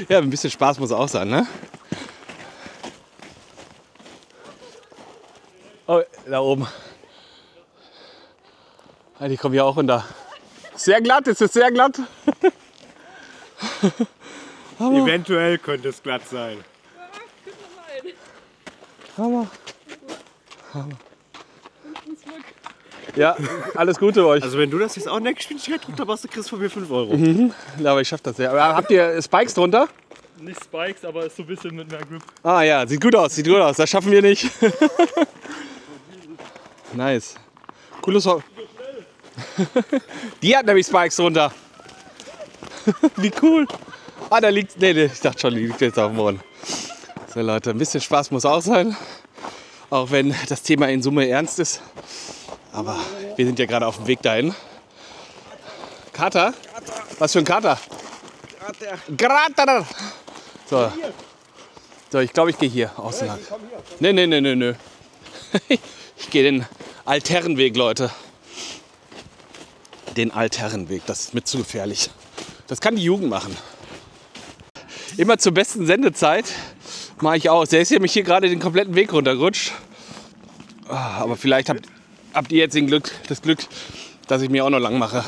Ja, ein bisschen Spaß muss auch sein, ne? Oh, da oben. Die kommen hier auch runter. Sehr glatt, ist es sehr glatt? Eventuell könnte es glatt sein. Hammer. Ja, alles Gute euch. Also wenn du das jetzt auch in der Geschwindigkeit drunter machst, dann kriegst du von mir 5 Euro. Ja, aber ich schaff das ja. Aber habt ihr Spikes drunter? Nicht Spikes, aber ist so ein bisschen mit mehr Grip. Ah ja, sieht gut aus, Das schaffen wir nicht. Nice. Cooles Hobby. Die hat nämlich Spikes drunter. Wie cool. Ah, da liegt. Nee, ich dachte schon, die liegt jetzt auf dem Boden. So Leute, ein bisschen Spaß muss auch sein. Auch wenn das Thema in Summe ernst ist. Aber wir sind ja gerade auf dem Weg dahin. Kater? Was für ein Kater? Krater. So, ich glaube, ich gehe hier außen lang. Nee. Ich gehe den Altherrenweg, Leute. Den Altherrenweg, das ist mir zu gefährlich. Das kann die Jugend machen. Immer zur besten Sendezeit mache ich aus. Der ist nämlich hier gerade den kompletten Weg runtergerutscht. Aber vielleicht habt ihr jetzt das Glück, dass ich mir auch noch lang mache.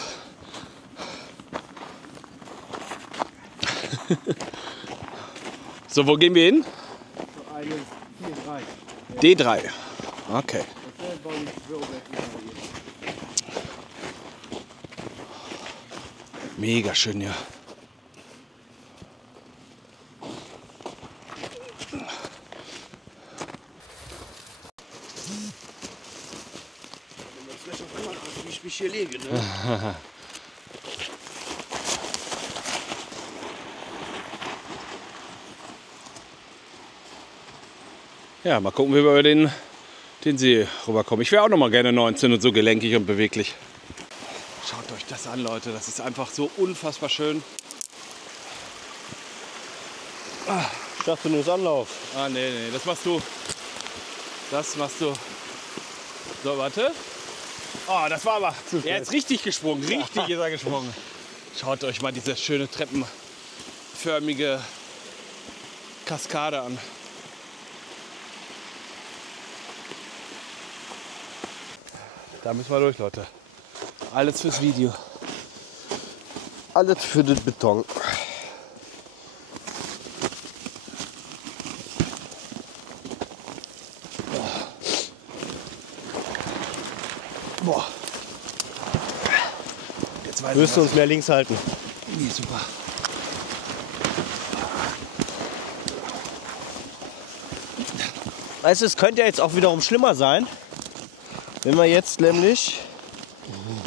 So, wo gehen wir hin? D3. Okay. Mega schön hier. Ich mich hier lege, ne? Ja, mal gucken, wie wir über den See rüberkommen. Ich wäre auch noch mal gerne 19 und so gelenkig und beweglich. Schaut euch das an, Leute. Das ist einfach so unfassbar schön. Ich dachte nur das Anlauf. Ah, nee, das machst du. So, warte. Oh, das war aber. Er ist richtig gesprungen. Richtig ist er gesprungen. Schaut euch mal diese schöne treppenförmige Kaskade an. Da müssen wir durch, Leute. Alles fürs Video. Alles für den Beton. Boah. Jetzt weiß Wirst du uns mehr links halten? Nee, super. Weißt du, es könnte ja jetzt auch wiederum schlimmer sein, wenn wir jetzt nämlich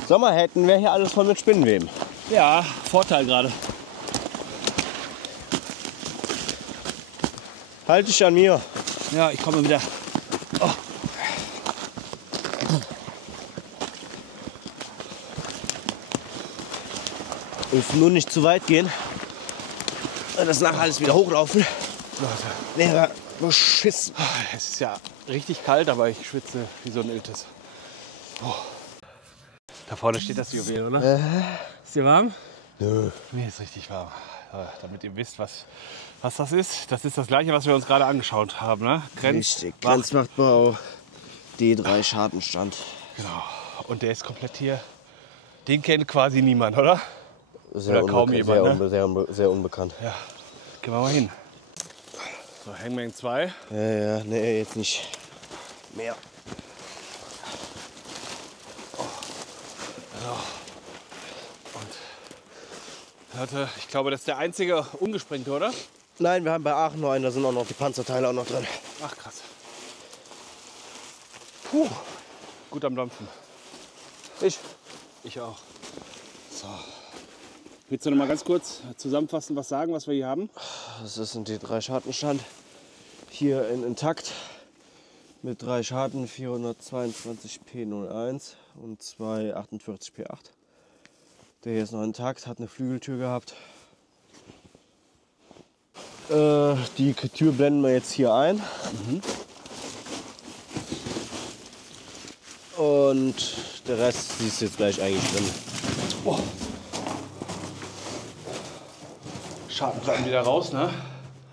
Sommer hätten, wäre hier alles voll mit Spinnenweben. Ja, Vorteil gerade. Halt dich an mir. Ja, ich komme wieder. Nur nicht zu weit gehen. Das nachher alles wieder hochlaufen. Leute. Wäre beschissen. Es ist ja richtig kalt, aber ich schwitze wie so ein Iltis. Oh. Da vorne steht das Juwel, oder? Ist dir warm? Nö. Mir ist richtig warm. Damit ihr wisst, was das ist. Das ist das gleiche, was wir uns gerade angeschaut haben. Ne? Richtig. Grenzwachtbau. D3 Schadenstand. Genau. Und der ist komplett hier. Den kennt quasi niemand, oder? Sehr Oder kaum jemand, sehr unbekannt. Ja. Gehen wir mal hin. So, Hangman 2. Ja, nee, jetzt nicht mehr. Und Leute, ich glaube, das ist der einzige ungesprengte, oder? Nein, wir haben bei Aachen noch einen, da sind auch noch die Panzerteile auch noch drin. Ach krass. Puh. Gut am Dampfen. Ich auch. So. Willst du noch mal ganz kurz zusammenfassen, was sagen, was wir hier haben? Das ist ein D3 Schadenstand. Hier intakt mit 3 Schaden, 422 P01 und 248 P8. Der hier ist noch intakt, hat eine Flügeltür gehabt. Die Tür blenden wir jetzt hier ein. Und der Rest siehst du jetzt gleich eigentlich drin. Oh. Schadenplatten wieder raus, ne?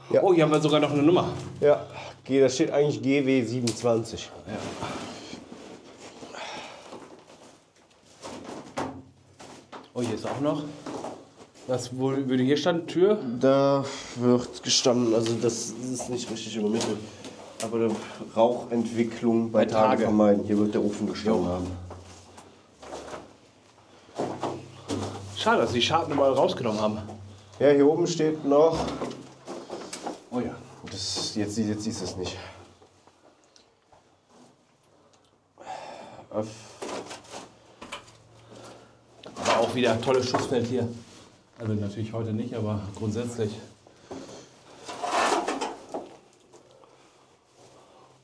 Ja. Oh, hier haben wir sogar noch eine Nummer. Ja, da steht eigentlich GW27. Ja. Oh, hier ist auch noch. Was würde hier standen? Tür? Da wird gestanden, also das ist nicht richtig übermittelt. Aber die Rauchentwicklung bei Tage vermeiden. Hier wird der Ofen gestanden haben. Schade, dass sie die Schaden überall rausgenommen haben. Ja, hier oben steht noch. Oh ja. Jetzt siehst du es nicht. Aber auch wieder ein tolles Schussfeld hier. Also natürlich heute nicht, aber grundsätzlich.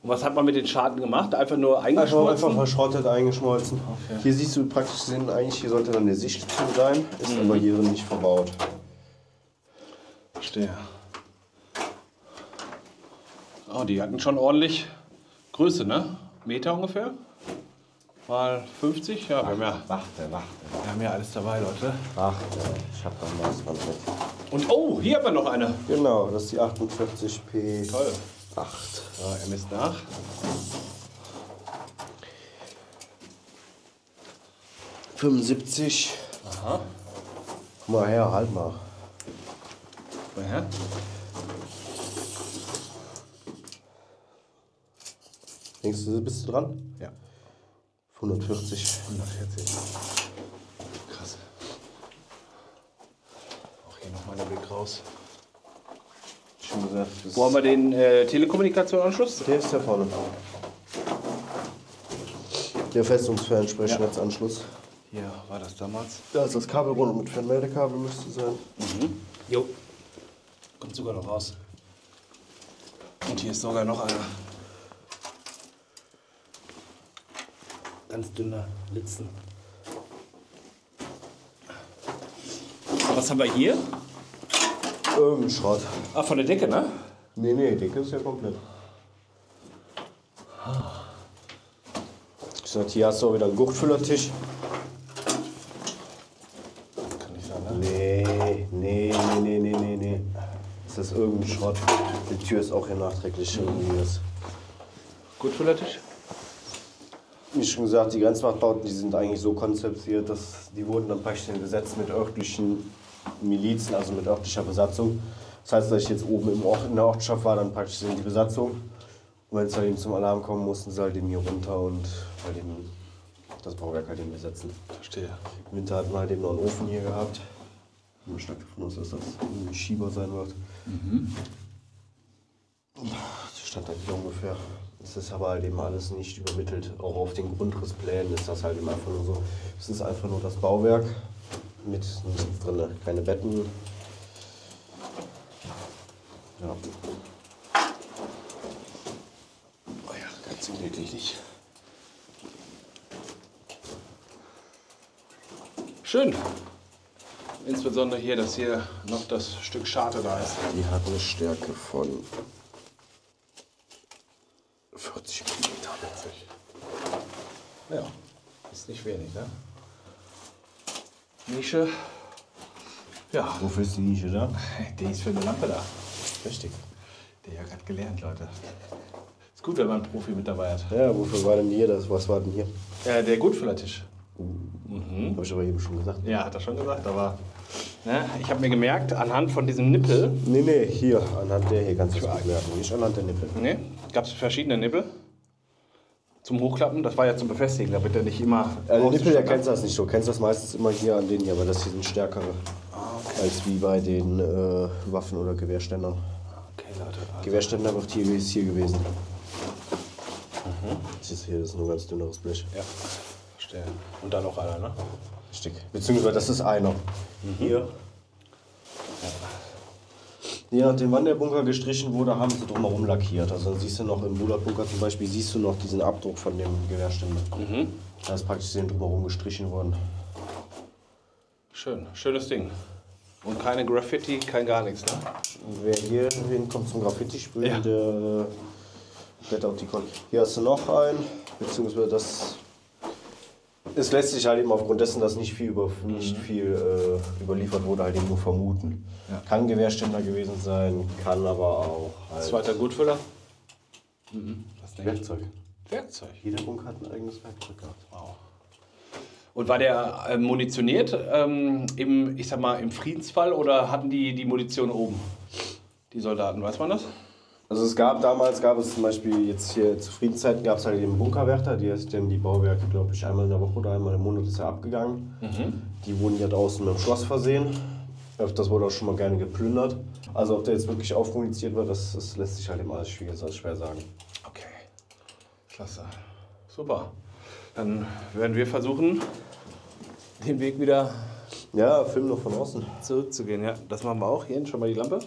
Und was hat man mit den Schaden gemacht? Einfach nur eingeschmolzen? Einfach verschrottet, eingeschmolzen. Okay. Hier siehst du praktisch, hier sollte dann der Sicht zu sein, ist aber hier nicht verbaut. Verstehe. Oh, die hatten schon ordentlich Größe, ne? Meter ungefähr? Mal 50? Ja, wir haben ja alles dabei, Leute. Ich hab da ein Maßband mit. Und oh, hier haben wir noch eine. Genau, das ist die 48 P8. Toll. So, er misst nach. ...75. Aha. Komm mal her, halt mal. Mal her. Denkst du, bist du dran? Ja. 140. 140. Krass. Auch hier nochmal der Blick raus. Schon gesagt. Wo haben wir den Telekommunikationsanschluss? Der ist da vorne. Der Festungsfernsprechnetzansschluss. Hier war das damals. Da ist das Kabelrund mit Fernmeldekabel müsste sein. Jo. Kommt sogar noch raus. Und hier ist sogar noch einer. Ganz dünner Litzen. Was haben wir hier? Irgendein Schrott. Ah, von der Decke, ne? Nee, Decke ist ja komplett. Ich sag, hier hast du auch wieder einen Gurtfüllertisch. Kann nicht sein, ne? Nee. Das ist irgendein Schrott. Die Tür ist auch hier nachträglich irgendwie was. Gut, Tisch. wie schon gesagt, die Grenzwachtbauten, die sind eigentlich so konzipiert, dass die wurden dann praktisch besetzt mit örtlichen Milizen, also mit örtlicher Besatzung. Das heißt, dass ich jetzt oben in der Ortschaft war, dann praktisch in die Besatzung. Und wenn es halt eben zum Alarm kommen, mussten sie halt eben hier runter und halt eben das Bauwerk halt eben besetzen. Verstehe. Im Winter hatten wir halt eben noch einen Ofen hier gehabt. Ich bin stark davon aus, dass das irgendwie Schieber sein wird. Das stand halt hier ungefähr. Es ist aber halt eben alles nicht übermittelt. Auch auf den Grundrissplänen ist das halt eben einfach nur so. Es ist einfach nur das Bauwerk mit nichts drin, keine Betten. Ja. Oh ja, ganz so wirklich nicht. Schön. Insbesondere hier, dass hier noch das Stück Scharte da ist. Die hat eine Stärke von 40 mm. Ja, ist nicht wenig, ne? Nische. Ja, Wofür ist die Nische da? die ist für eine Lampe da. Richtig. Der hat gerade gelernt, Leute. Ist gut, wenn man einen Profi mit dabei hat. Ja, wofür war denn hier das? Was war denn hier? Der Gutfüllertisch. Habe ich aber eben schon gesagt. Ja, hat er schon gesagt, aber ne, ich habe mir gemerkt, anhand von diesem Nippel, Nee, hier, anhand der hier kannst du es gut merken. Nicht anhand der Nippel. ne, gab es verschiedene Nippel zum Hochklappen. Das war ja zum Befestigen, damit er nicht immer. Der Nippel, der kennst du das nicht so. Du kennst das meistens immer hier an denen hier, aber das hier sind stärkere. Als wie bei den Waffen- oder Gewehrständern. Okay, Leute. Also, Gewehrständer ist hier gewesen. Das ist hier, das ist nur ein ganz dünneres Blech. ja, verstehe. Und dann noch einer, ne? Richtig. Beziehungsweise das ist einer. Hier. Je nachdem, wann der Bunker gestrichen wurde, haben sie drumherum lackiert. Also dann siehst du noch im Bullerbunker zum Beispiel, siehst du noch diesen Abdruck von dem Gewehrständer. Da ist praktisch drumherum gestrichen worden. Schön, schönes Ding. Und keine Graffiti, kein gar nichts, ne? Und wer hier hinkommt zum Graffiti-Sprühen, Ja. der blättert auf die Kon. Hier hast du noch einen, beziehungsweise das. Es lässt sich halt eben aufgrund dessen, dass nicht viel überliefert wurde, halt eben nur vermuten. Ja. Kann Gewehrständer gewesen sein, kann aber auch halt Zweiter Gutfüller. Was denn? Werkzeug. Werkzeug. Jeder Bunker hat ein eigenes Werkzeug gehabt. Wow. Und war der munitioniert ich sag mal, im Friedensfall oder hatten die Munition oben? Die Soldaten, weiß man das? Also damals gab es zum Beispiel jetzt hier zu Friedenszeiten gab es halt den Bunkerwärter, die Bauwerke, glaube ich, einmal in der Woche oder einmal im Monat ist er abgegangen. Die wurden ja draußen mit dem Schloss versehen. Das wurde auch schon mal gerne geplündert. Also ob der jetzt wirklich aufmuniziert wird, das lässt sich halt eben alles schwer sagen. Okay, klasse. Super. Dann werden wir versuchen, den Weg wieder Ja, Film noch von außen. zurückzugehen. Ja, das machen wir auch. Hier schon mal die Lampe.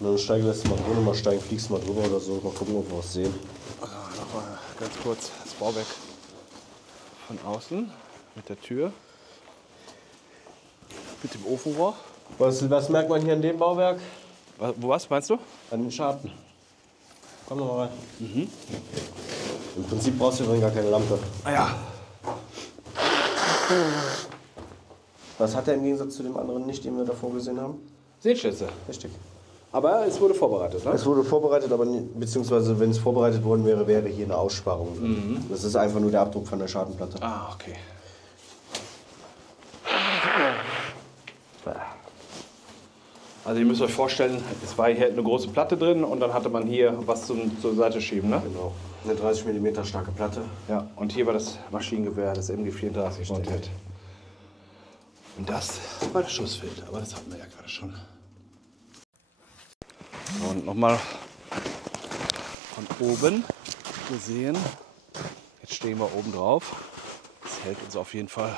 Und dann lässt du mal drunter, mal steigen, fliegst mal drüber oder so. Mal gucken, ob wir was sehen. Nochmal ganz kurz das Bauwerk von außen mit der Tür. Mit dem Ofenrohr. Was merkt man hier an dem Bauwerk? Was meinst du? An den Scharten. Komm noch mal rein. Im Prinzip brauchst du dann gar keine Lampe. Ah ja. Was hat er im Gegensatz zu dem anderen nicht, den wir davor gesehen haben? Seeschütze. Richtig. Aber es wurde vorbereitet, ne? Es wurde vorbereitet, aber beziehungsweise wenn es vorbereitet worden wäre, wäre hier eine Aussparung drin. Das ist einfach nur der Abdruck von der Schartenplatte. Ah, okay. Also ihr müsst euch vorstellen, es war hier eine große Platte drin und dann hatte man hier was zur Seite schieben, ne? Genau. Eine 30 mm starke Platte. Ja, und hier war das Maschinengewehr, das MG34 montiert. Und das war das Schussfeld, aber das hatten wir ja gerade schon. Und nochmal von oben gesehen. Jetzt stehen wir oben drauf. Das hält uns auf jeden Fall.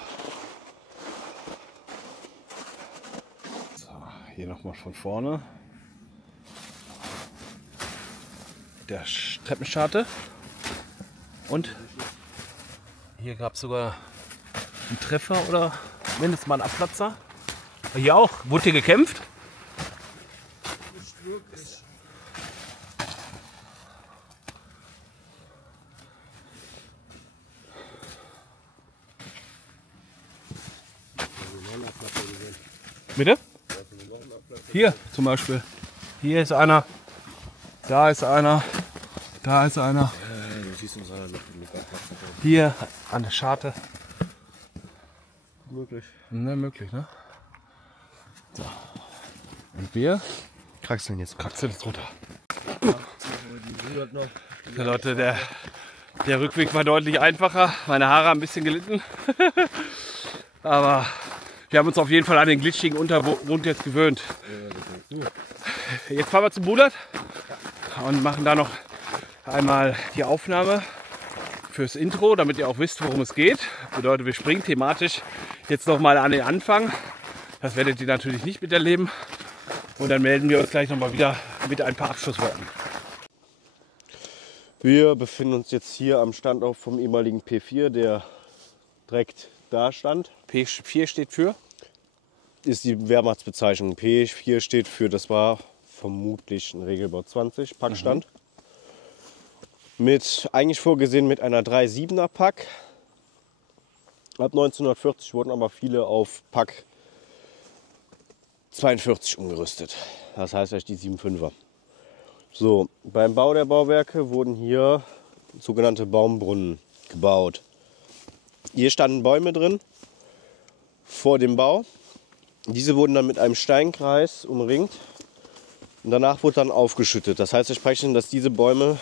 So, hier nochmal von vorne. Der Treppenscharte. Und hier gab es sogar einen Treffer oder mindestens mal einen Abplatzer. Hier auch. Wurde hier gekämpft? Nicht wirklich. Bitte? Hier zum Beispiel. Hier ist einer. Da ist einer. Da ist einer. schießt uns einer noch in die Garten. Hier an der Scharte. Möglich. Ne, möglich, ne? So. Und wir Kraxeln jetzt. kraxeln jetzt runter. Ja, Leute, der Rückweg war deutlich einfacher. Meine Haare haben ein bisschen gelitten. Aber wir haben uns auf jeden Fall an den glitschigen Untergrund jetzt gewöhnt. Jetzt fahren wir zum Bulat und machen da noch einmal die Aufnahme fürs Intro, damit ihr auch wisst, worum es geht. Bedeutet, wir springen thematisch jetzt noch mal an den Anfang. Das werdet ihr natürlich nicht miterleben. Und dann melden wir uns gleich noch mal wieder mit ein paar Abschlussworten. Wir befinden uns jetzt hier am Standort vom ehemaligen P4, der direkt da stand. P4 steht für? Ist die Wehrmachtsbezeichnung. P4 steht für, das war vermutlich ein Regelbau 20 Packstand. Eigentlich vorgesehen mit einer 3,7er Pack. Ab 1940 wurden aber viele auf Pack 42 umgerüstet. Das heißt eigentlich die 7,5er. So, beim Bau der Bauwerke wurden hier sogenannte Baumbrunnen gebaut. Hier standen Bäume drin vor dem Bau. Diese wurden dann mit einem Steinkreis umringt und danach wurde dann aufgeschüttet. Das heißt, wir sprechen, dass diese Bäume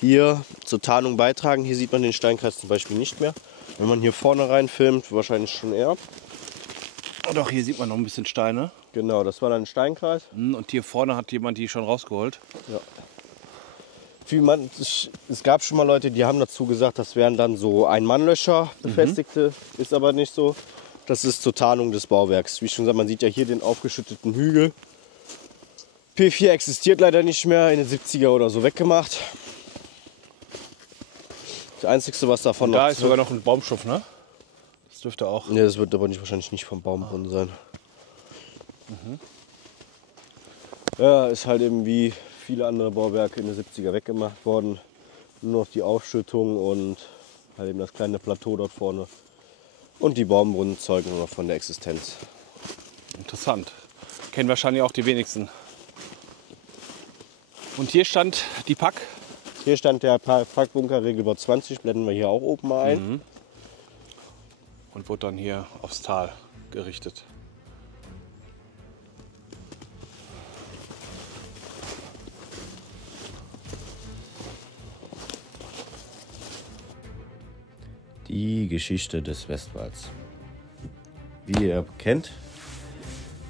hier zur Tarnung beitragen. Hier sieht man den Steinkreis zum Beispiel nicht mehr. Wenn man hier vorne rein filmt, wahrscheinlich schon eher. Oh doch, hier sieht man noch ein bisschen Steine. Genau, das war dann ein Steinkreis. Und hier vorne hat jemand die schon rausgeholt. Ja. Es gab schon mal Leute, die haben dazu gesagt, das wären dann so Ein-Mann-Löcher befestigte. Ist aber nicht so. Das ist zur Tarnung des Bauwerks. Wie schon gesagt, man sieht ja hier den aufgeschütteten Hügel. P4 existiert leider nicht mehr, in den 70er oder so weggemacht. Das Einzige, was davon Und da ist sogar noch ein Baumschopf, ne? Das dürfte auch. Ne, das wird aber wahrscheinlich nicht vom Baumbrunnen sein. Ja, ist halt eben wie viele andere Bauwerke in den 70er weggemacht worden. Nur noch die Aufschüttung und halt eben das kleine Plateau dort vorne. Und die Baumbrunnen zeugen nur noch von der Existenz. Interessant. Kennen wahrscheinlich auch die wenigsten. Und hier stand die Pack. Hier stand der Packbunker Regelbau 20, blenden wir hier auch oben mal ein. Und wurde dann hier aufs Tal gerichtet. Die Geschichte des Westwalds. Wie ihr kennt,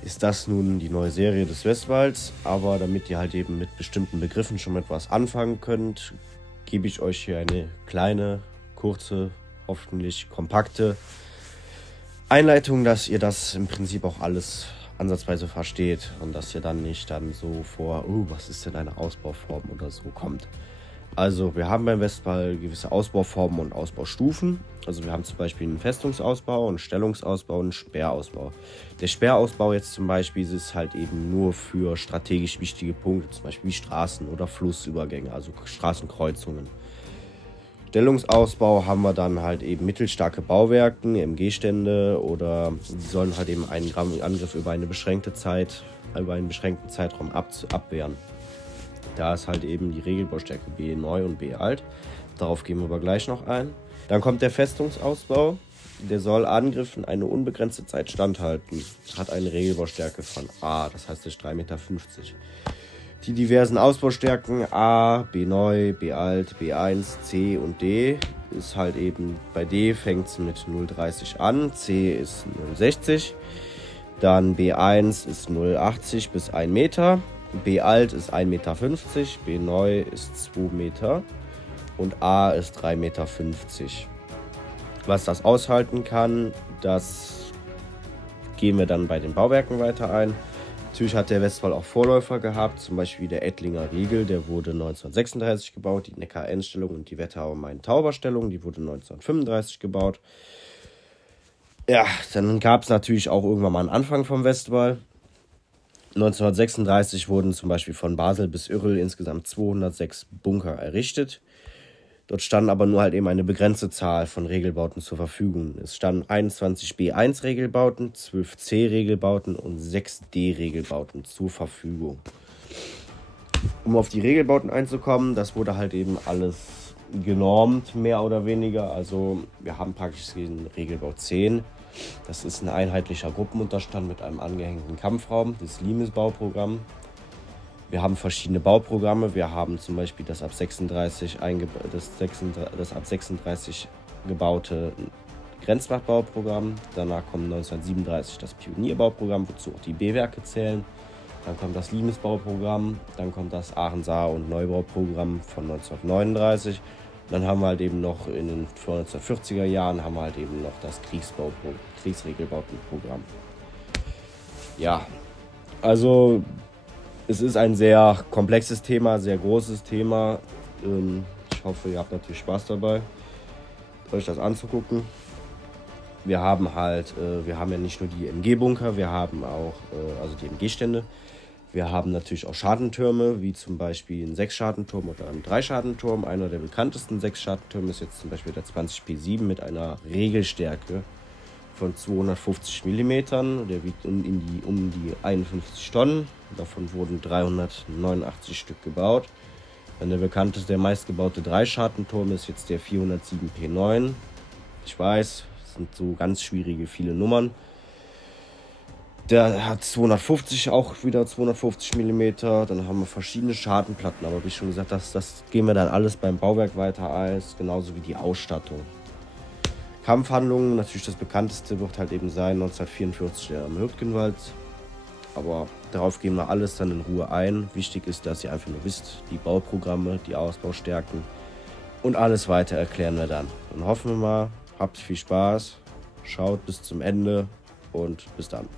ist das nun die neue Serie des Westwalds. Aber damit ihr halt eben mit bestimmten Begriffen schon etwas anfangen könnt, gebe ich euch hier eine kleine, kurze, hoffentlich kompakte Einleitung, dass ihr das im Prinzip auch alles ansatzweise versteht und dass ihr dann nicht so vor, was ist denn eine Ausbauform oder so kommt. Also wir haben beim Westwall gewisse Ausbauformen und Ausbaustufen. Also wir haben zum Beispiel einen Festungsausbau, einen Stellungsausbau und einen Sperrausbau. Der Sperrausbau jetzt zum Beispiel ist halt eben nur für strategisch wichtige Punkte, zum Beispiel wie Straßen oder Flussübergänge, also Straßenkreuzungen. Stellungsausbau haben wir dann halt eben mittelstarke Bauwerke, MG-Stände oder die sollen halt eben einen Angriff über eine beschränkte Zeit, über einen beschränkten Zeitraum abwehren. Da ist halt eben die Regelbaustärke B neu und B alt. Darauf gehen wir aber gleich noch ein. Dann kommt der Festungsausbau. Der soll Angriffen eine unbegrenzte Zeit standhalten. Hat eine Regelbaustärke von A, das heißt ist 3,50 Meter. Die diversen Ausbaustärken A, B neu, B alt, B1, C und D ist halt eben, bei D fängt es mit 0,30 an, C ist 0,60, dann B1 ist 0,80 bis 1 Meter, B alt ist 1,50 Meter, B neu ist 2 Meter und A ist 3,50 Meter. Was das aushalten kann, das gehen wir dann bei den Bauwerken weiter ein. Natürlich hat der Westwall auch Vorläufer gehabt, zum Beispiel der Ettlinger Riegel, der wurde 1936 gebaut, die Neckar-Endstellung und die Wetterau-Main-Tauber-Stellung, die wurde 1935 gebaut. Ja, dann gab es natürlich auch irgendwann mal einen Anfang vom Westwall. 1936 wurden zum Beispiel von Basel bis Ürrel insgesamt 206 Bunker errichtet. Dort standen aber nur halt eben eine begrenzte Zahl von Regelbauten zur Verfügung. Es standen 21 B1-Regelbauten, 12 C-Regelbauten und 6 D-Regelbauten zur Verfügung. Um auf die Regelbauten einzukommen, das wurde halt eben alles genormt, mehr oder weniger. Also wir haben praktisch den Regelbau 10. Das ist ein einheitlicher Gruppenunterstand mit einem angehängten Kampfraum, das Limes-Bauprogramm. Wir haben verschiedene Bauprogramme. Wir haben zum Beispiel das ab 36 gebaute Grenzmachtbauprogramm. Danach kommt 1937 das Pionierbauprogramm, wozu auch die B-Werke zählen. Dann kommt das Limes-Bauprogramm, dann kommt das Aachen-Saar- und Neubauprogramm von 1939. Dann haben wir halt eben noch in den 1940er Jahren haben wir halt eben noch das Kriegsregelbautenprogramm. Ja, also es ist ein sehr komplexes Thema, sehr großes Thema. Ich hoffe, ihr habt natürlich Spaß dabei, euch das anzugucken. Wir haben ja nicht nur die MG-Bunker, wir haben auch also die MG-Stände. Wir haben natürlich auch Schartentürme, wie zum Beispiel ein 6-Schartenturm oder ein 3-Schartenturm. Einer der bekanntesten 6-Schartentürme ist jetzt zum Beispiel der 20P7 mit einer Regelstärke von 250 mm. Der wiegt um die 51 Tonnen. Davon wurden 389 Stück gebaut. Dann der meistgebaute 3-Schartenturm ist jetzt der 407P9. Ich weiß, das sind so ganz schwierige, viele Nummern. Der hat 250, auch wieder 250 mm. Dann haben wir verschiedene Schartenplatten. Aber wie schon gesagt, das gehen wir dann alles beim Bauwerk weiter als, genauso wie die Ausstattung. Kampfhandlungen, natürlich das bekannteste wird halt eben sein 1944 der am Hürtgenwald. Aber darauf gehen wir alles dann in Ruhe ein. Wichtig ist, dass ihr einfach nur wisst, die Bauprogramme, die Ausbaustärken und alles weiter erklären wir dann. Und hoffen wir mal, habt viel Spaß, schaut bis zum Ende und bis dann.